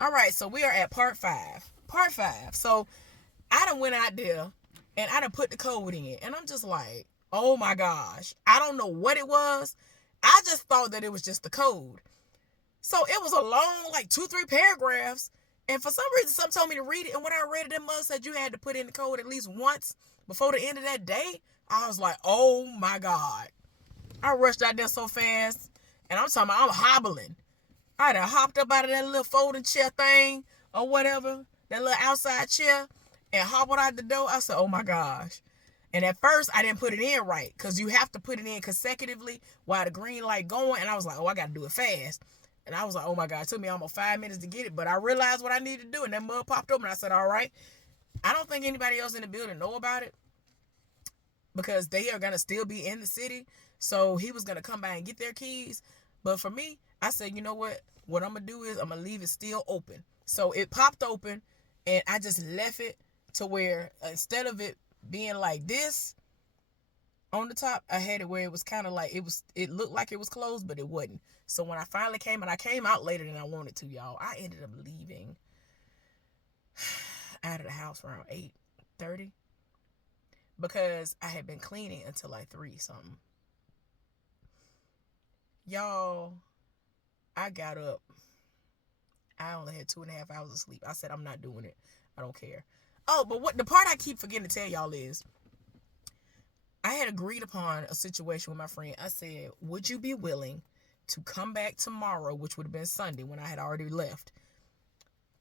All right, so we are at part five. Part five. So I done went out there and I done put the code in. And I'm just like, oh my gosh. I don't know what it was. I just thought that it was just the code. So it was a long, like 2, 3 paragraphs. And for some reason, some told me to read it. And when I read it, that mother said you had to put in the code at least once before the end of that day. I was like, oh my God. I rushed out there so fast. And I'm talking about I'm hobbling. I done hopped up out of that little folding chair thing or whatever, that little outside chair, and hobbled out the door. I said, oh my gosh. And at first, I didn't put it in right because you have to put it in consecutively while the green light going. And I was like, oh, I got to do it fast. And I was like, oh my God, it took me almost 5 minutes to get it. But I realized what I needed to do. And that mud popped open. I said, all right. I don't think anybody else in the building know about it because they are going to still be in the city. So he was going to come by and get their keys. But for me, I said, you know what? What I'm going to do is I'm going to leave it still open. So it popped open and I just left it to where instead of it being like this on the top, I had it where it was kind of like it looked like it was closed, but it wasn't. So when I finally came, and I came out later than I wanted to, y'all, I ended up leaving out of the house around 8:30 because I had been cleaning until like 3 something. Y'all, I got up. I only had 2.5 hours of sleep. I said, I'm not doing it. I don't care. Oh, but what the part I keep forgetting to tell y'all is I had agreed upon a situation with my friend. I said, would you be willing to come back tomorrow, which would have been Sunday when I had already left?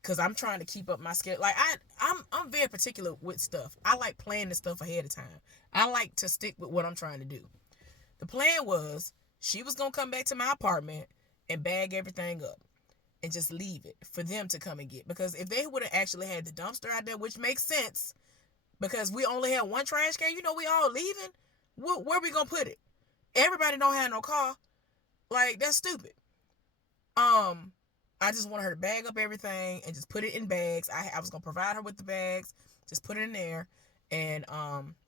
Because I'm trying to keep up my schedule. Like I'm very particular with stuff. I like planning the stuff ahead of time. I like to stick with what I'm trying to do. The plan was she was gonna come back to my apartment and bag everything up and just leave it for them to come and get. Because if they would have actually had the dumpster out there, which makes sense, because we only had one trash can, we all leaving. Where we gonna put it? Everybody don't have no car. Like, that's stupid. I just wanted her to bag up everything and just put it in bags. I was gonna provide her with the bags, just put it in there. And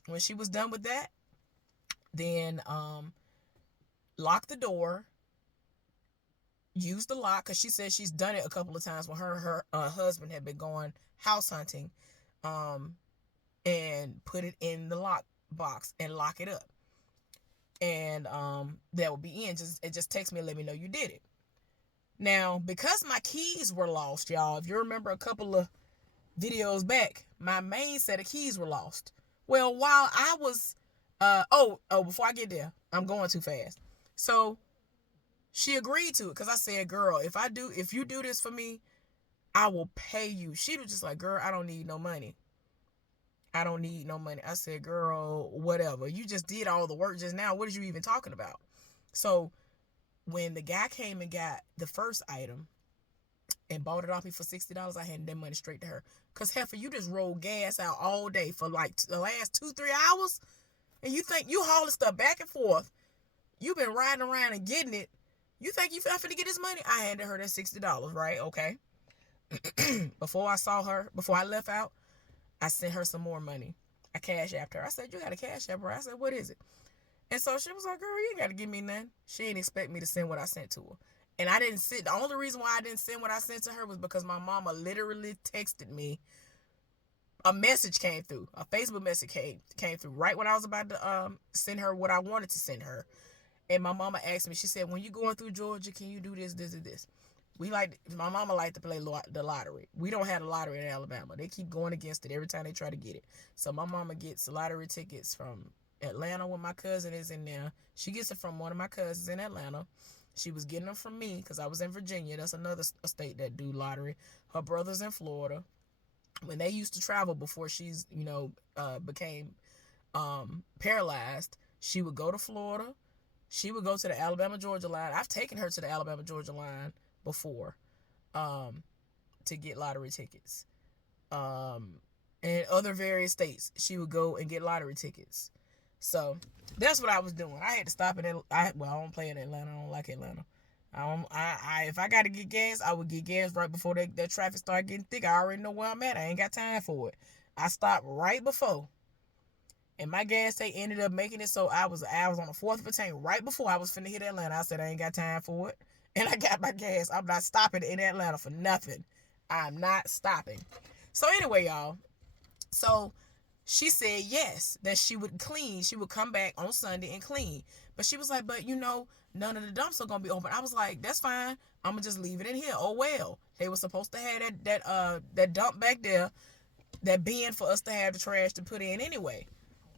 when she was done with that, then lock the door, use the lock, because she said she's done it a couple of times when her husband had been going house hunting, and put it in the lock box and lock it up. And that will be in. Just text me and let me know you did it. Now, because my keys were lost, y'all, if you remember a couple of videos back, my main set of keys were lost. Well, while I was before I get there, I'm going too fast. So she agreed to it because I said, girl, if you do this for me, I will pay you. She was just like, girl, I don't need no money. I don't need no money. I said, girl, whatever. You just did all the work just now. What are you even talking about? So when the guy came and got the first item and bought it off me for $60, I handed that money straight to her. Because, heifer, you just rolled gas out all day for like the last 2, 3 hours. And you think you hauling stuff back and forth. You've been riding around and getting it. You think you finna get this money? I handed her that $60, right? Okay. Before I left out, I sent her some more money. I cash apped her. I said, you got a cash app, her? I said, what is it? And so she was like, girl, you ain't got to give me nothing. She didn't expect me to send what I sent to her. And I didn't send. The only reason why I didn't send what I sent to her was because my mama literally texted me. A message came through. A Facebook message came through right when I was about to send her what I wanted to send her. And my mama asked me, she said, when you going through Georgia, can you do this, this, and this? My mama liked to play the lottery. We don't have a lottery in Alabama. They keep going against it every time they try to get it. So my mama gets lottery tickets from Atlanta when my cousin is in there. She gets it from one of my cousins in Atlanta. She was getting them from me because I was in Virginia. That's another state that do lottery. Her brother's in Florida. When they used to travel before she's, became paralyzed, she would go to Florida. She would go to the Alabama-Georgia line. I've taken her to the Alabama-Georgia line before to get lottery tickets. In other various states, she would go and get lottery tickets. So that's what I was doing. I had to stop I don't play in Atlanta. I don't like Atlanta. If I got to get gas, I would get gas right before that traffic started getting thick. I already know where I'm at. I ain't got time for it. I stopped right before. And my gas tank ended up making it so I was on the 4th of a tank right before I was finna hit Atlanta. I said I ain't got time for it. And I got my gas. I'm not stopping in Atlanta for nothing. I'm not stopping. So anyway, y'all. So she said yes, that she would clean. She would come back on Sunday and clean. But she was like, but none of the dumps are gonna be open. I was like, that's fine. I'm gonna just leave it in here. Oh well. They were supposed to have that dump back there, that bin for us to have the trash to put in anyway.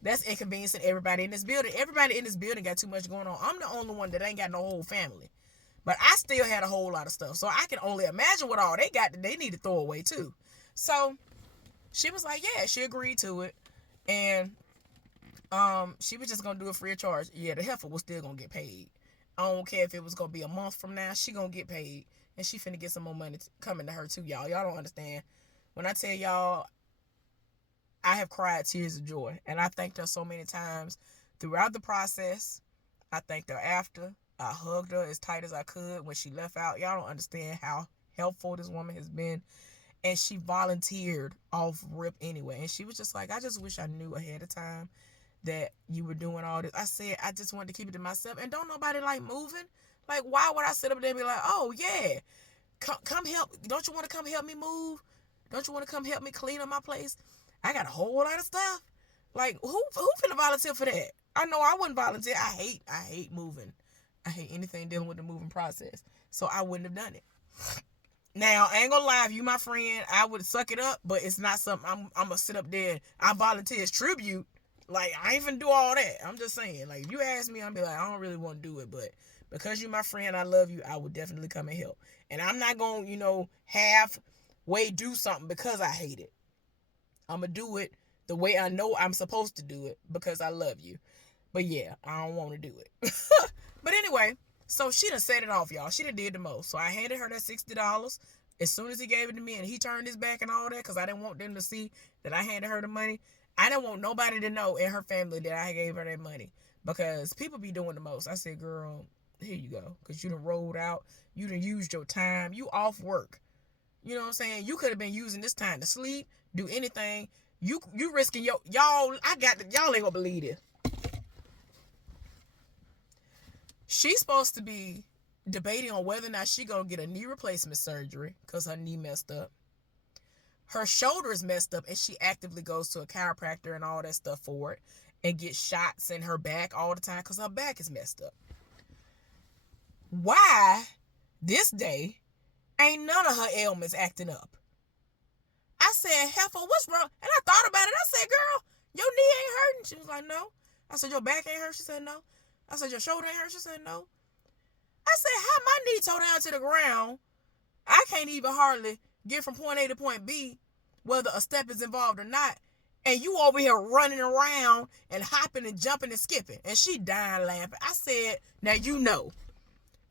That's inconveniencing everybody in this building. Everybody in this building got too much going on. I'm the only one that ain't got no whole family. But I still had a whole lot of stuff. So I can only imagine what all they got that they need to throw away too. So she was like, yeah, she agreed to it. And she was just gonna do it free of charge. Yeah, the heifer was still gonna get paid. I don't care if it was gonna be a month from now, she gonna get paid. And she finna get some more money coming to her too, y'all. Y'all don't understand. When I tell y'all, I have cried tears of joy. And I thanked her so many times throughout the process. I thanked her after. I hugged her as tight as I could when she left out. Y'all don't understand how helpful this woman has been. And she volunteered off rip anyway. And she was just like, I just wish I knew ahead of time that you were doing all this. I said, I just wanted to keep it to myself. And don't nobody like moving. Like, why would I sit up there and be like, oh, yeah, come help. Don't you want to come help me move? Don't you want to come help me clean up my place? I got a whole lot of stuff. Like, who finna volunteer for that? I know I wouldn't volunteer. I hate moving. I hate anything dealing with the moving process. So I wouldn't have done it. Now, I ain't gonna lie, if you my friend, I would suck it up, but it's not something I'm gonna sit up there and I volunteer as tribute. Like, I ain't finna do all that. I'm just saying, like, if you ask me, I'll be like, I don't really want to do it, but because you my friend, I love you, I would definitely come and help. And I'm not gonna, halfway do something because I hate it. I'm gonna do it the way I know I'm supposed to do it because I love you. But yeah, I don't want to do it. But anyway, so she done set it off, y'all. She done did the most. So I handed her that $60 as soon as he gave it to me, and he turned his back and all that because I didn't want them to see that I handed her the money. I didn't want nobody to know in her family that I gave her that money because people be doing the most. I said, girl, here you go, because you done rolled out. You done used your time. You off work. You know what I'm saying? You could have been using this time to sleep, do anything. You risking y'all. Y'all ain't gonna believe it. She's supposed to be debating on whether or not she gonna get a knee replacement surgery because her knee messed up. Her shoulder is messed up, and she actively goes to a chiropractor and all that stuff for it, and gets shots in her back all the time because her back is messed up. Why this day ain't none of her ailments acting up? I said, heifer, what's wrong? And I thought about it. I said, girl, your knee ain't hurting. She was like, no. I said, your back ain't hurt? She said, no. I said, your shoulder ain't hurt? She said, no. I said, how my knee toe down to the ground? I can't even hardly get from point A to point B, whether a step is involved or not. And you over here running around and hopping and jumping and skipping. And she dying laughing. I said, now you know.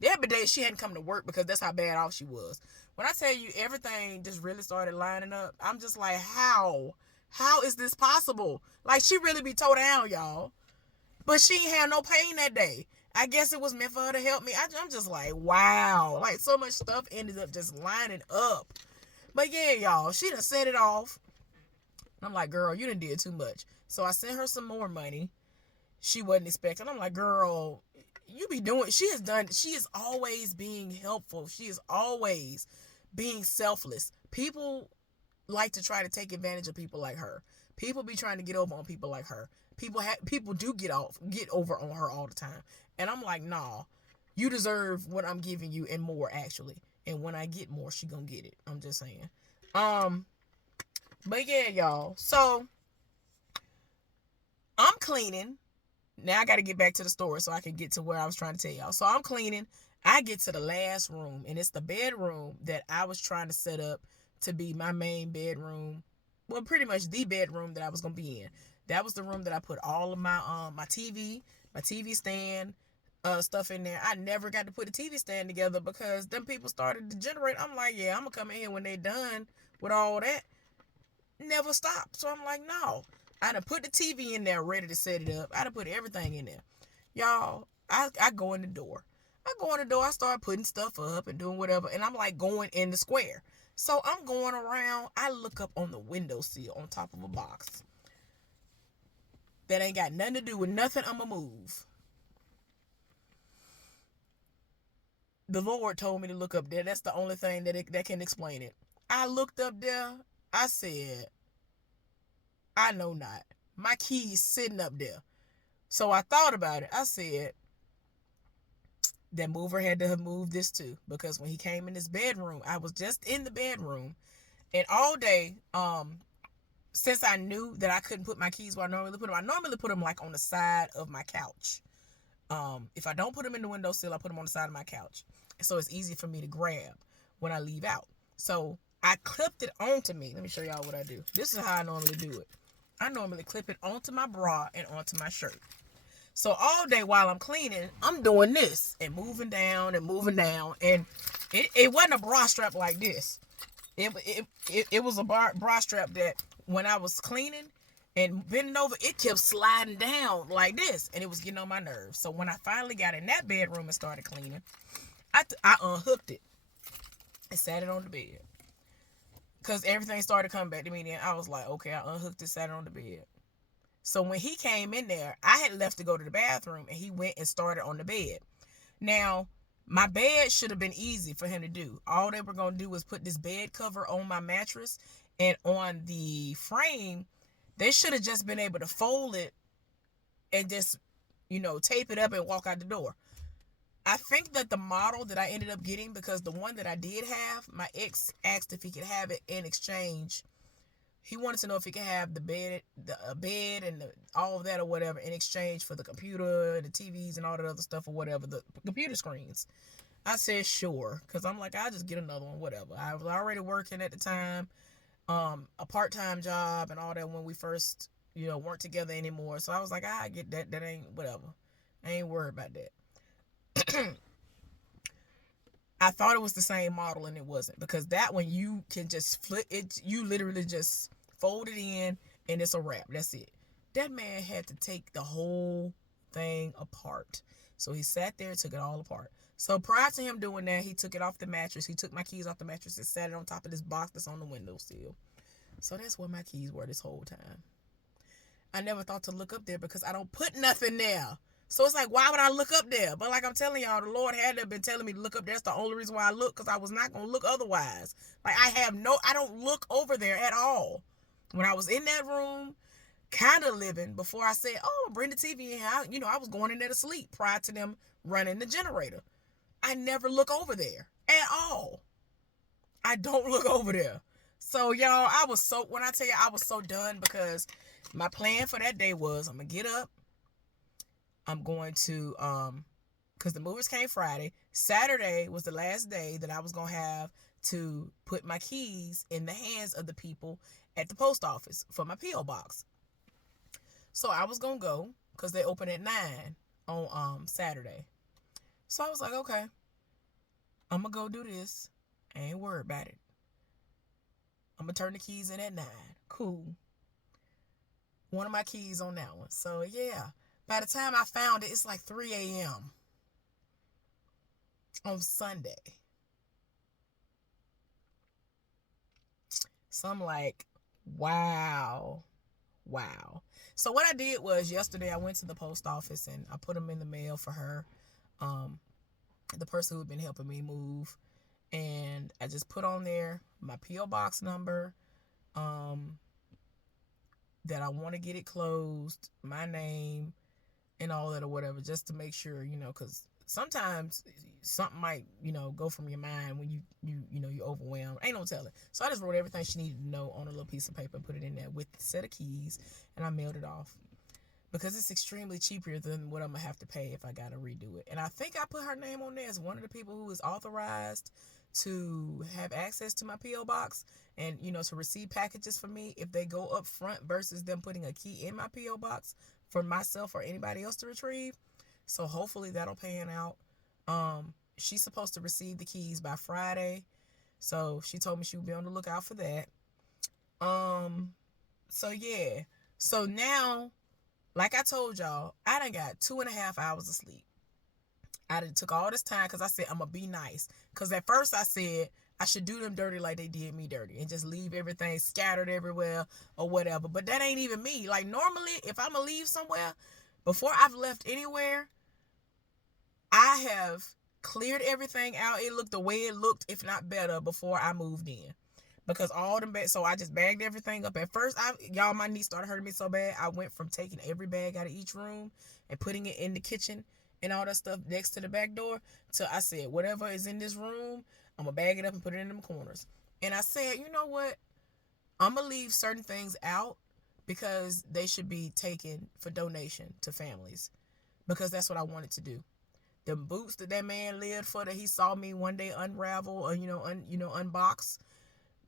The other day she hadn't come to work because that's how bad off she was. When I tell you everything just really started lining up, I'm just like, how? How is this possible? Like, she really be toe down, y'all. But she ain't had no pain that day. I guess it was meant for her to help me. I'm just like, wow. Like, so much stuff ended up just lining up. But yeah, y'all, she done set it off. I'm like, girl, you done did too much. So I sent her some more money. She wasn't expecting. I'm like, girl, you be doing, she is always being helpful. She is always being selfless. People like to try to take advantage of people like her. People be trying to get over on people like her. People do get over on her all the time. And I'm like, nah, you deserve what I'm giving you and more, actually. And when I get more, she gonna get it. I'm just saying. But yeah, y'all. So I'm cleaning. Now I got to get back to the story so I can get to where I was trying to tell y'all. So I'm cleaning. I get to the last room, and it's the bedroom that I was trying to set up to be my main bedroom. Well, pretty much the bedroom that I was going to be in. That was the room that I put all of my my TV stand, stuff in there. I never got to put the TV stand together because them people started to generate. I'm like, yeah, I'm going to come in here when they done with all that. Never stop. So I'm like, no. I done put the TV in there ready to set it up. I done put everything in there. Y'all, I go in the door. I start putting stuff up and doing whatever. And I'm like going in the square. So I'm going around. I look up on the windowsill on top of a box. That ain't got nothing to do with nothing I'ma move. The Lord told me to look up there. That's the only thing that can explain it. I looked up there. I said, I know not. My keys sitting up there. So I thought about it. I said, that mover had to have moved this too. Because when he came in his bedroom, I was just in the bedroom. And all day, since I knew that I couldn't put my keys where I normally put them like on the side of my couch. If I don't put them in the windowsill, I put them on the side of my couch. So it's easy for me to grab when I leave out. So I clipped it onto me. Let me show y'all what I do. This is how I normally do it. I normally clip it onto my bra and onto my shirt. So all day while I'm cleaning, I'm doing this and moving down and moving down. And it wasn't a bra strap like this. It was a bra strap that when I was cleaning and bending over, it kept sliding down like this, and it was getting on my nerves. So when I finally got in that bedroom and started cleaning, I unhooked it and sat it on the bed. Because everything started coming back to me, then I was like, okay, I unhooked it, sat it on the bed. So when he came in there, I had left to go to the bathroom, and he went and started on the bed. Now, my bed should have been easy for him to do. All they were going to do was put this bed cover on my mattress, and on the frame, they should have just been able to fold it and just, tape it up and walk out the door. I think that the model that I ended up getting, because the one that I did have, my ex asked if he could have it in exchange. He wanted to know if he could have the bed, and all of that or whatever in exchange for the computer, the TVs, and all that other stuff or whatever, the computer screens. I said sure, because I'm like, I'll just get another one, whatever. I was already working at the time, a part-time job and all that when we first, weren't together anymore. So I was like, I get that. That ain't whatever. I ain't worried about that. I thought it was the same model, and it wasn't, because that one you can just flip it. You literally just fold it in and it's a wrap. That's it. That man had to take the whole thing apart. So he sat there and took it all apart. So prior to him doing that, he took it off the mattress. He took my keys off the mattress and sat it on top of this box that's on the windowsill. So that's where my keys were this whole time. I never thought to look up there because I don't put nothing there. So it's like, why would I look up there? But like I'm telling y'all, the Lord had to have been telling me to look up there. That's the only reason why I look, because I was not going to look otherwise. Like I don't look over there at all. When I was in that room, kind of living, before I said, oh, bring the TV in, I was going in there to sleep prior to them running the generator. I never look over there at all. I don't look over there. So y'all, when I tell you I was so done, because my plan for that day was I'm going to get up. I'm going to, because the movers came Friday. Saturday was the last day that I was going to have to put my keys in the hands of the people at the post office for my P.O. box. So I was going to go, because they open at 9 on Saturday. So I was like, okay, I'm going to go do this. I ain't worried about it. I'm going to turn the keys in at 9. Cool. One of my keys on that one. So yeah. By the time I found it, it's like 3 a.m. on Sunday. So I'm like, wow. So what I did was, yesterday I went to the post office and I put them in the mail for her, the person who had been helping me move. And I just put on there my P.O. box number, that I want to get it closed, my name, and all that or whatever, just to make sure, because sometimes something might, go from your mind when you're overwhelmed. Ain't no telling. So I just wrote everything she needed to know on a little piece of paper and put it in there with the set of keys, and I mailed it off, because it's extremely cheaper than what I'm going to have to pay if I got to redo it. And I think I put her name on there as one of the people who is authorized to have access to my P.O. box and, to receive packages for me if they go up front, versus them putting a key in my P.O. box for myself or anybody else to retrieve. So hopefully that'll pan out. She's supposed to receive the keys by Friday. So she told me she would be on the lookout for that. So yeah. So now, like I told y'all, I done got 2.5 hours of sleep. I done took all this time because I said I'm going to be nice. Because at first I said I should do them dirty like they did me dirty and just leave everything scattered everywhere or whatever. But that ain't even me. Like, normally, if I'm going to leave somewhere, before I've left anywhere, I have cleared everything out. It looked the way it looked, if not better, before I moved in. because all them bags. So I just bagged everything up. At first, y'all, my niece started hurting me so bad. I went from taking every bag out of each room and putting it in the kitchen and all that stuff next to the back door. To I said, whatever is in this room, I'm gonna bag it up and put it in them corners. And I said, you know what? I'm gonna leave certain things out because they should be taken for donation to families, because that's what I wanted to do. The boots that man lived for, that he saw me one day unravel or unbox,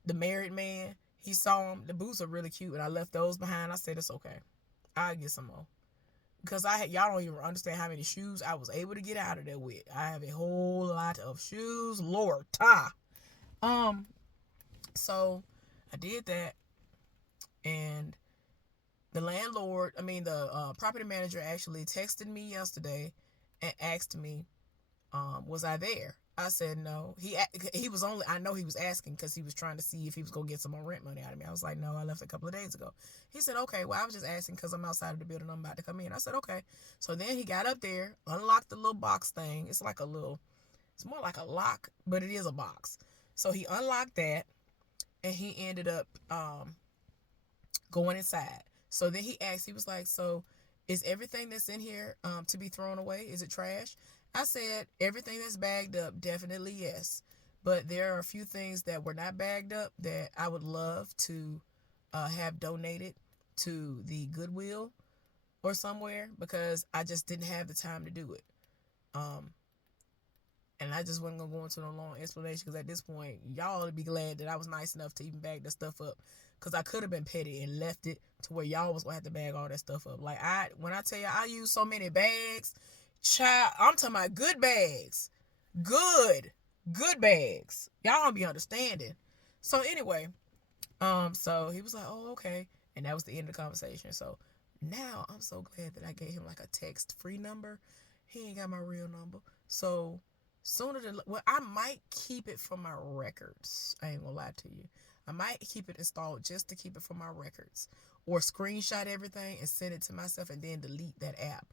the married man, he saw them. The boots are really cute, and I left those behind. I said it's okay, I'll get some more, because y'all don't even understand how many shoes I was able to get out of there with. I have a whole lot of shoes, Lord. So I did that, and the property manager actually texted me yesterday and asked me, was I there? I said no. He was only, I know he was asking because he was trying to see if he was going to get some more rent money out of me. I was like, no, I left a couple of days ago. He said, okay, well, I was just asking because I'm outside of the building. I'm about to come in. I said, okay. So then he got up there, unlocked the little box thing. It's more like a lock, but it is a box. So he unlocked that, and he ended up going inside. So then he asked, he was like, so is everything that's in here to be thrown away? Is it trash? I said, everything that's bagged up, definitely yes. But there are a few things that were not bagged up that I would love to have donated to the Goodwill or somewhere, because I just didn't have the time to do it. And I just wasn't going to go into no long explanation, because at this point, y'all would be glad that I was nice enough to even bag the stuff up, because I could have been petty and left it to where y'all was going to have to bag all that stuff up. Like, when I tell you I use so many bags, child, I'm talking about good bags. Good bags. Y'all don't be understanding. So anyway, so he was like, oh, okay. And that was the end of the conversation. So now I'm so glad that I gave him like a text-free number. He ain't got my real number. So I might keep it for my records. I ain't gonna lie to you. I might keep it installed just to keep it for my records, or screenshot everything and send it to myself and then delete that app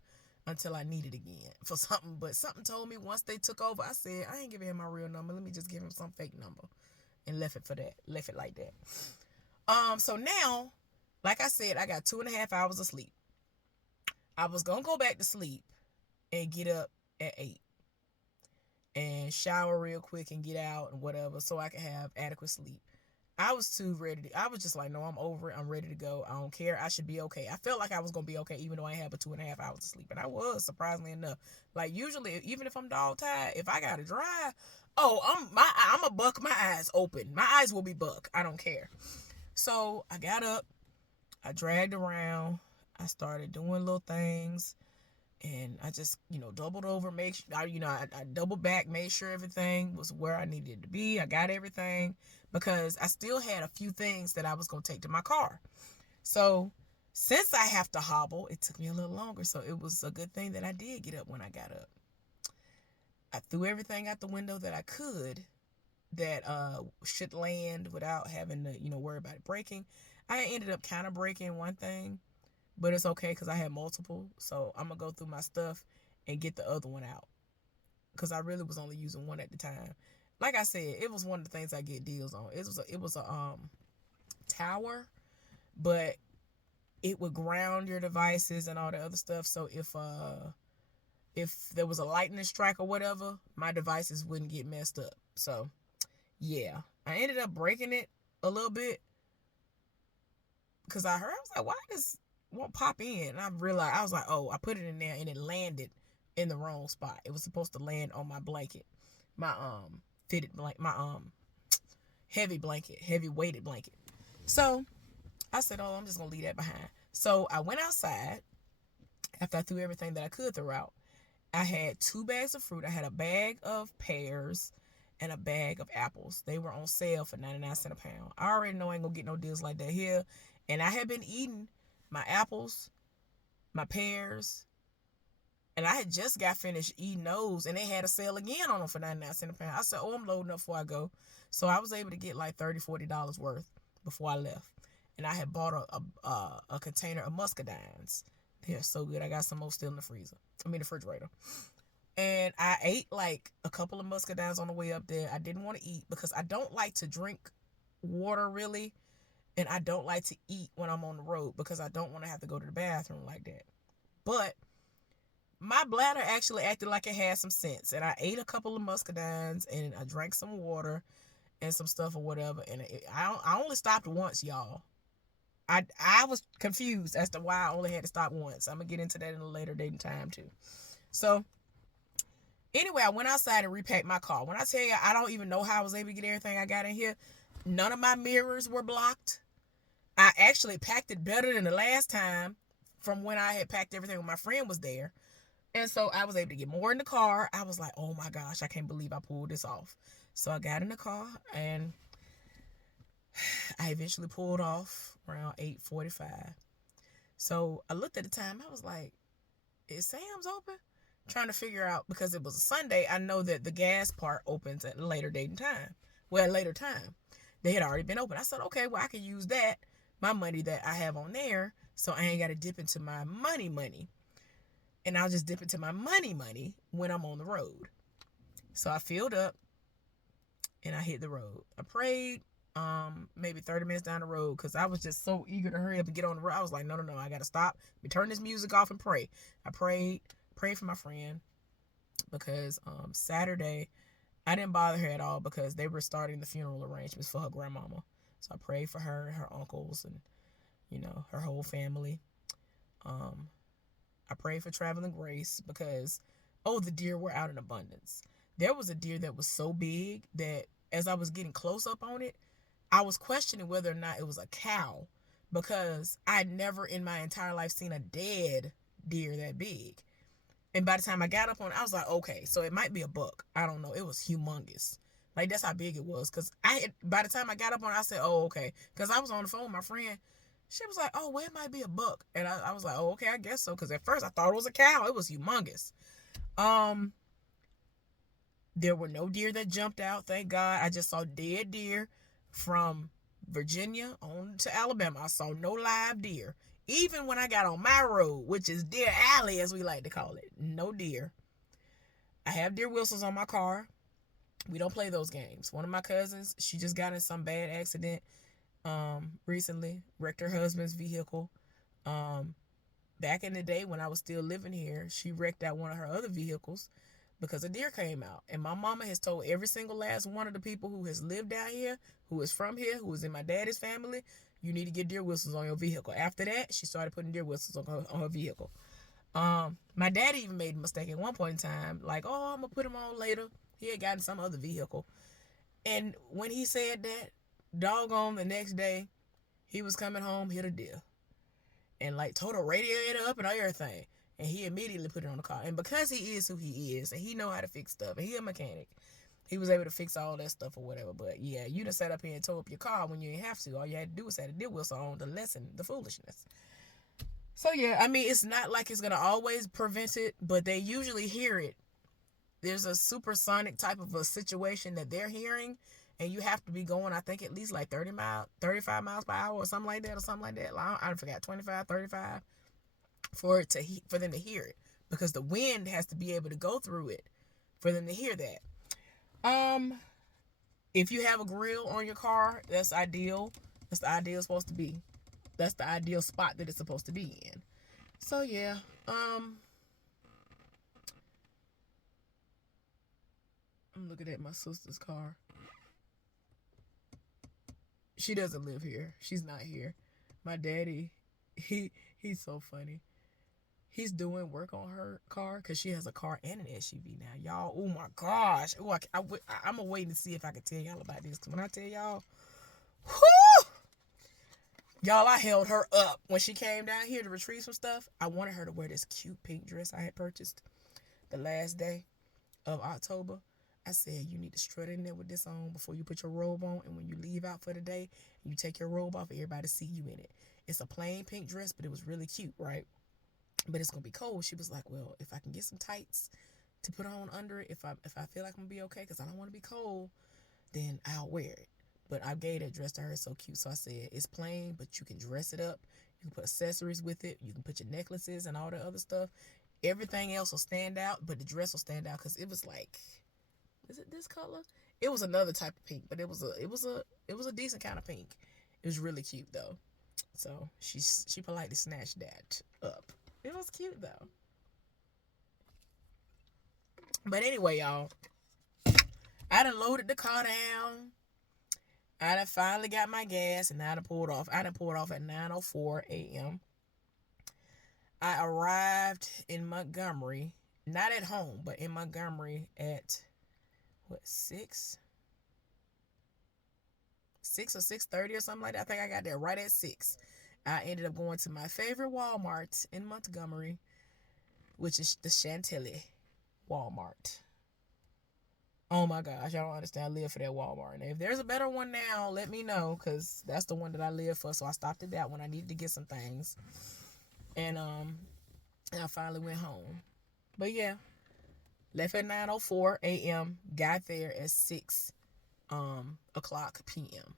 until I need it again for something. But something told me once they took over, I said, I ain't giving him my real number. Let me just give him some fake number, and left it like that. So now, like I said, I got 2.5 hours of sleep. I was gonna go back to sleep and get up at 8 and shower real quick and get out and whatever, so I could have adequate sleep. I was too ready. I was just like, no, I'm over it. I'm ready to go. I don't care. I should be okay. I felt like I was going to be okay, even though I had but 2.5 hours of sleep. And I was, surprisingly enough. Like, usually, even if I'm dog tired, if I got to drive, I'm a buck my eyes open. My eyes will be buck. I don't care. So I got up. I dragged around. I started doing little things. And I just, doubled over, I doubled back, made sure everything was where I needed it to be. I got everything, because I still had a few things that I was going to take to my car. So since I have to hobble, it took me a little longer. So it was a good thing that I did get up when I got up. I threw everything out the window that I could that should land without having to, worry about it breaking. I ended up kind of breaking one thing, but it's okay because I had multiple. So I'm going to go through my stuff and get the other one out, because I really was only using one at the time. Like I said, it was one of the things I get deals on. It was a tower, but it would ground your devices and all the other stuff. So if there was a lightning strike or whatever, my devices wouldn't get messed up. So yeah, I ended up breaking it a little bit, because I was like, why this won't pop in? And I realized, I was like, oh, I put it in there and it landed in the wrong spot. It was supposed to land on my blanket, my fitted blanket, my heavy weighted blanket. So I said, oh, I'm just gonna leave that behind. So I went outside after I threw everything that I could throw out. I had 2 bags of fruit. I had a bag of pears and a bag of apples. They were on sale for 99 cents a pound. I already know I ain't gonna get no deals like that here. And I had been eating my apples, my pears, and I had just got finished eating those, and they had a sale again on them for 99 cents a pound. I said, oh, I'm loading up before I go. So I was able to get like $30, $40 worth before I left. And I had bought a container of muscadines. They're so good. I got some more still in the refrigerator. And I ate like a couple of muscadines on the way up there. I didn't want to eat because I don't like to drink water really, and I don't like to eat when I'm on the road because I don't want to have to go to the bathroom like that. But my bladder actually acted like it had some sense, and I ate a couple of muscadines and I drank some water and some stuff or whatever, and I only stopped once, y'all. I was confused as to why I only had to stop once. I'm gonna get into that in a later date and time too. So anyway, I went outside and repacked my car. When I tell you, I don't even know how I was able to get everything I got in here. None of my mirrors were blocked. I actually packed it better than the last time from when I had packed everything when my friend was there. And so I was able to get more in the car. I was like, oh my gosh, I can't believe I pulled this off. So I got in the car and I eventually pulled off around 8:45. So I looked at the time. I was like, is Sam's open? Trying to figure out, because it was a Sunday, I know that the gas part opens at a later date and time. Well, at a later time. They had already been open. I said, okay, well, I can use that, my money that I have on there, so I ain't got to dip into my money. And I'll just dip into my money when I'm on the road. So I filled up and I hit the road. I prayed maybe 30 minutes down the road because I was just so eager to hurry up and get on the road. I was like, no, I got to stop. Let me turn this music off and pray. I prayed for my friend because Saturday I didn't bother her at all because they were starting the funeral arrangements for her grandmama. So I prayed for her and her uncles and, her whole family. I prayed for traveling grace because, the deer were out in abundance. There was a deer that was so big that as I was getting close up on it, I was questioning whether or not it was a cow because I'd never in my entire life seen a dead deer that big. And by the time I got up on it, I was like, okay, so it might be a buck. I don't know. It was humongous. Like, that's how big it was. Because by the time I got up on it, I said, oh, okay. Because I was on the phone with my friend. She was like, oh, well, it might be a buck. And I was like, oh, okay, I guess so. Because at first I thought it was a cow. It was humongous. There were no deer that jumped out, thank God. I just saw dead deer from Virginia on to Alabama. I saw no live deer. Even when I got on my road, which is Deer Alley, as we like to call it, no deer. I have deer whistles on my car. We don't play those games. One of my cousins, she just got in some bad accident recently, wrecked her husband's vehicle. Back in the day when I was still living here, she wrecked out one of her other vehicles because a deer came out. And my mama has told every single last one of the people who has lived out here, who is from here, who is in my daddy's family, you need to get deer whistles on your vehicle. After that, she started putting deer whistles on her vehicle. My daddy even made a mistake at one point in time, like, oh, I'm gonna put him on later. He had gotten some other vehicle. And when he said that, doggone, the next day, he was coming home, hit a deer. And like total radiator up and everything. And he immediately put it on the car. And because he is who he is, and he know how to fix stuff, and he a mechanic, he was able to fix all that stuff or whatever. But yeah, you done sat up here and tore up your car when you didn't have to. All you had to do was have a deer whistle on to lessen the foolishness. So yeah, I mean, it's not like it's going to always prevent it, but they usually hear it. There's a supersonic type of a situation that they're hearing, and you have to be going, I think, at least like 35 miles per hour or something like that. I forgot, 25, 35, for them to hear it, because the wind has to be able to go through it for them to hear that. If you have a grill on your car, that's ideal. That's the ideal supposed to be. That's the ideal spot that it's supposed to be in. So yeah, I'm looking at my sister's car. She doesn't live here. She's not here. My daddy, he's so funny. He's doing work on her car because she has a car and an SUV now, y'all. Oh my gosh. Oh, I'm gonna wait and see if I can tell y'all about this. Because when I tell y'all, whoo, y'all, I held her up when she came down here to retrieve some stuff. I wanted her to wear this cute pink dress I had purchased the last day of October. I said, you need to strut in there with this on before you put your robe on. And when you leave out for the day, you take your robe off, everybody see you in it. It's a plain pink dress, but it was really cute, right? But it's going to be cold. She was like, well, if I can get some tights to put on under it, if I feel like I'm going to be okay, because I don't want to be cold, then I'll wear it. But I gave that dress to her. It's so cute. So I said, it's plain, but you can dress it up. You can put accessories with it. You can put your necklaces and all the other stuff. Everything else will stand out, but the dress will stand out because it was like, is it this color? It was another type of pink, but it was a decent kind of pink. It was really cute though. So she politely snatched that up. It was cute though. But anyway, y'all, I done loaded the car down. I done finally got my gas, and I done pulled off. I done pulled off at 9:04 a.m. I arrived in Montgomery, not at home, but in Montgomery at what, 6 or 6:30 or something like that. I think I got there right at 6. I ended up going to my favorite Walmart in Montgomery, which is the Chantilly Walmart. Oh my gosh, I don't understand. I live for that Walmart. And if there's a better one now, let me know, because that's the one that I live for. So I stopped at that one. I needed to get some things. And I finally went home. But yeah, left at 9:04 a.m., got there at 6 o'clock p.m.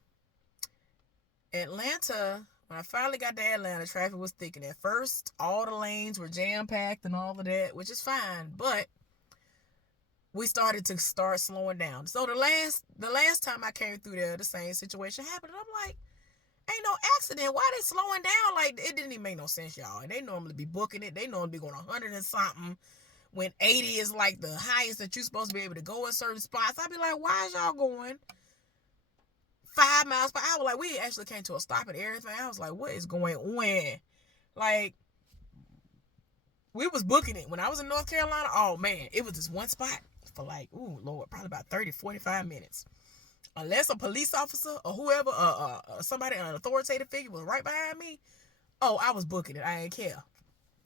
Atlanta, when I finally got to Atlanta, traffic was thick. And at first, all the lanes were jam-packed and all of that, which is fine. But we started to slowing down. So the last time I came through there, the same situation happened. And I'm like, ain't no accident. Why they slowing down? Like, it didn't even make no sense, y'all. And they normally be booking it. They normally be going 100 and something. When 80 is like the highest that you're supposed to be able to go in certain spots. I'd be like, why is y'all going 5 miles per hour? Like, we actually came to a stop and everything. I was like, what is going on? Like, we was booking it. When I was in North Carolina, oh man, it was this one spot for like, ooh, Lord, probably about 30, 45 minutes. Unless a police officer or whoever, somebody, an authoritative figure was right behind me, oh, I was booking it. I didn't care.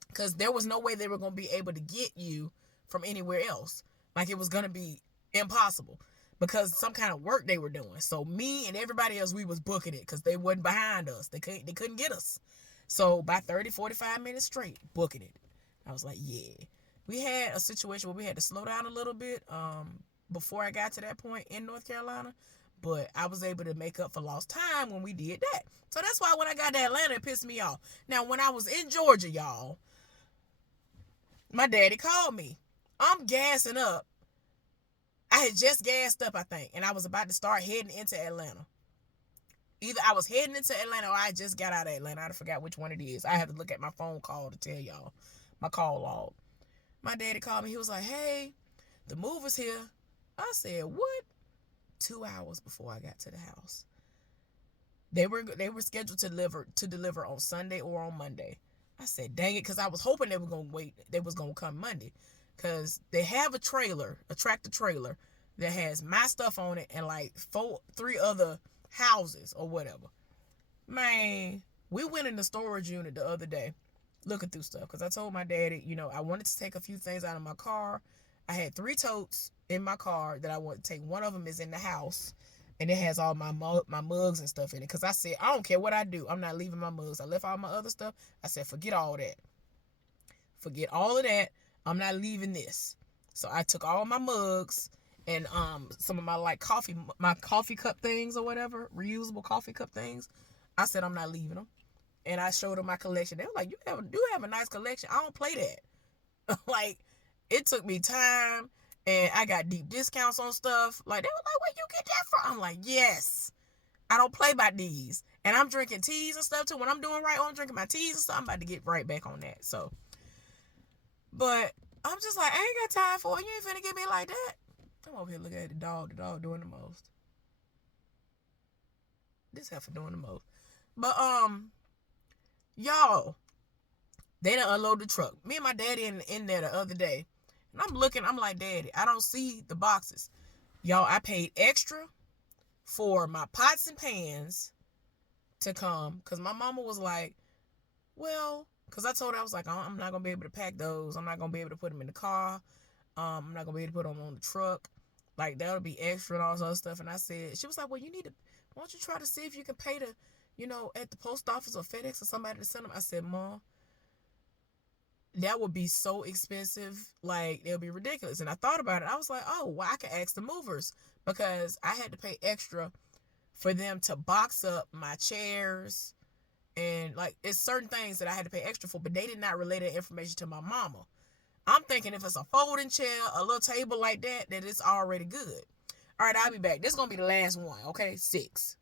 Because there was no way they were going to be able to get you from anywhere else. Like, it was going to be impossible. Because some kind of work they were doing. So me and everybody else, we was booking it. Because they wasn't behind us. They couldn't get us. So by 30, 45 minutes straight, booking it. I was like, yeah. We had a situation where we had to slow down a little bit before I got to that point in North Carolina. But I was able to make up for lost time when we did that. So that's why when I got to Atlanta, it pissed me off. Now, when I was in Georgia, y'all, my daddy called me. I'm gassing up. I had just gassed up, I think, and I was about to start heading into Atlanta. Either I was heading into Atlanta or I just got out of Atlanta. I forgot which one it is. I have to look at my phone call to tell y'all, my call log. My daddy called me. He was like, hey, the mover's here. I said, what? 2 hours before I got to the house. They were scheduled to deliver on Sunday or on Monday. I said, dang it, because I was hoping they were going to wait. They was going to come Monday. Because they have a tractor trailer, that has my stuff on it and like 3 other houses or whatever. Man, we went in the storage unit the other day looking through stuff. Because I told my daddy, I wanted to take a few things out of my car. I had 3 totes in my car that I want to take. One of them is in the house. And it has all my mugs and stuff in it. Because I said, I don't care what I do. I'm not leaving my mugs. I left all my other stuff. I said, forget all that. Forget all of that. I'm not leaving this. So I took all my mugs and some of my coffee cup things or whatever, reusable coffee cup things. I said, I'm not leaving them. And I showed them my collection. They were like, you have a nice collection. I don't play that. Like, it took me time. And I got deep discounts on stuff. Like, they were like, where you get that from? I'm like, yes. I don't play by these. And I'm drinking teas and stuff, too. When I'm doing right, I'm drinking my teas and stuff. I'm about to get right back on that. So, but I'm just like, I ain't got time for it. You ain't finna get me like that. I'm over here looking at the dog. The dog doing the most. This heifer doing the most. But, y'all, they done unloaded the truck. Me and my daddy in there the other day. And I'm looking, I'm like, Daddy, I don't see the boxes. Y'all, I paid extra for my pots and pans to come. Because my mama was like, well, because I told her, I was like, I'm not going to be able to pack those. I'm not going to be able to put them in the car. I'm not going to be able to put them on the truck. Like, that'll be extra and all this other stuff. And I said, she was like, well, why don't you try to see if you can pay at the post office or FedEx or somebody to send them. I said, Mom, that would be so expensive. Like, it'll be ridiculous. And I thought about it. I was like, oh, well, I could ask the movers, because I had to pay extra for them to box up my chairs. And, like, it's certain things that I had to pay extra for, but they did not relay that information to my mama. I'm thinking if it's a folding chair, a little table like that, that it's already good. All right, I'll be back. This is going to be the last one, okay? 6.